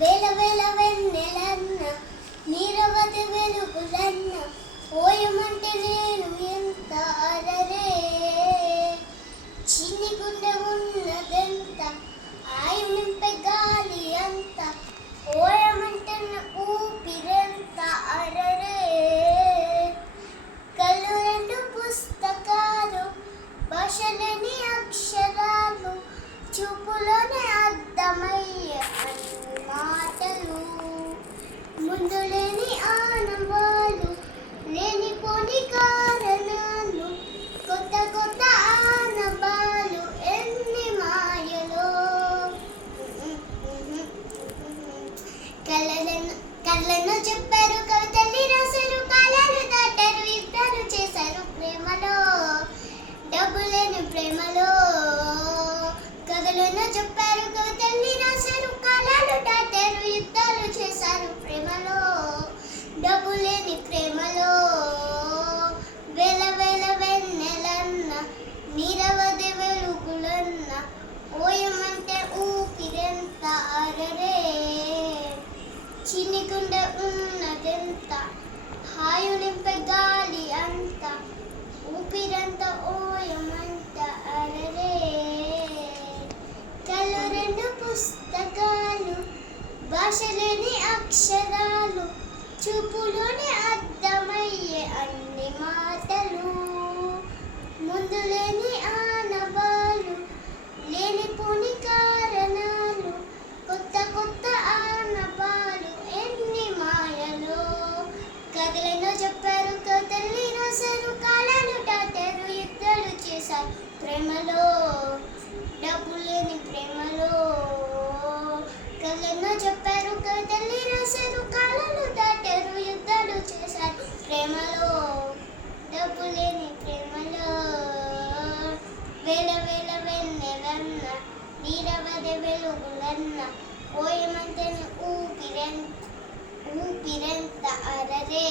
వేల వేల వెన్నెలన్న నీరవది వెలుగులన్న పోయమంటే నేను ఎంత అరరే చిన్ని గుండె ఉన్నదెంత ఆయు నింపే గాలి అంత పోయమంటే ఊపిరెంత అరరే కళ్ళు రెండు పుస్తకాలు భాషలేని అక్షరాలు చూపులోనే అర్థమయ్యే అన్ని మాటలు ముందు లేని ఆనవాళ్ళు లేనిపోని కారణాలు కొత్త కొత్త ఆనవాళ్ళు ఎన్ని మాయలో కళ్ళను చెప్పారు కవితల్ని రాశారు కాలాలు దాటారు యుద్ధాలు చేశారు ప్రేమలో డబ్బు లేని ప్రేమలో కథలను చెప్పారు కవితల్ని రాశారు కాలాలు దాటారు యుద్ధాలు చేశారు ప్రేమలో డబ్బు లేని ప్రేమలో వేల వేల వెన్నెలన్న నీరవది వెలుగులన్న ఓయమంటే ఊపిరెంత అరరే చిన్ని గుండె ఉన్నదెంత హాయు నింపే గాలి అంత ఊపిరంత ఓయమంట అరరే కళ్ళు రెండు పుస్తకాలు భాషలేని అక్షరాలు చూపులోనే అర్థమయ్యే అన్ని మాటలు ముందు లేని ఆనవాళ్ళు లేనిపోని కారణాలు కొత్త కొత్త ఆనవాళ్ళు ఎన్ని మాయలో కథలను చెప్పారు కథల్ని రాశారు కాలాలు దాటారు యుద్ధాలు చేశారు ప్రేమలో డబ్బు లేని ప్రేమలో కథలను చెప్పారు కథల్ని రాశారు కాలాలు దాటారు యుద్ధాలు చేశారు ప్రేమలో డబ్బు లేని ప్రేమలో వేల వేల వెన్నెలన్న నీరవది వెలుగులన్న ఓయమంతని ఊపిరెంత అరరే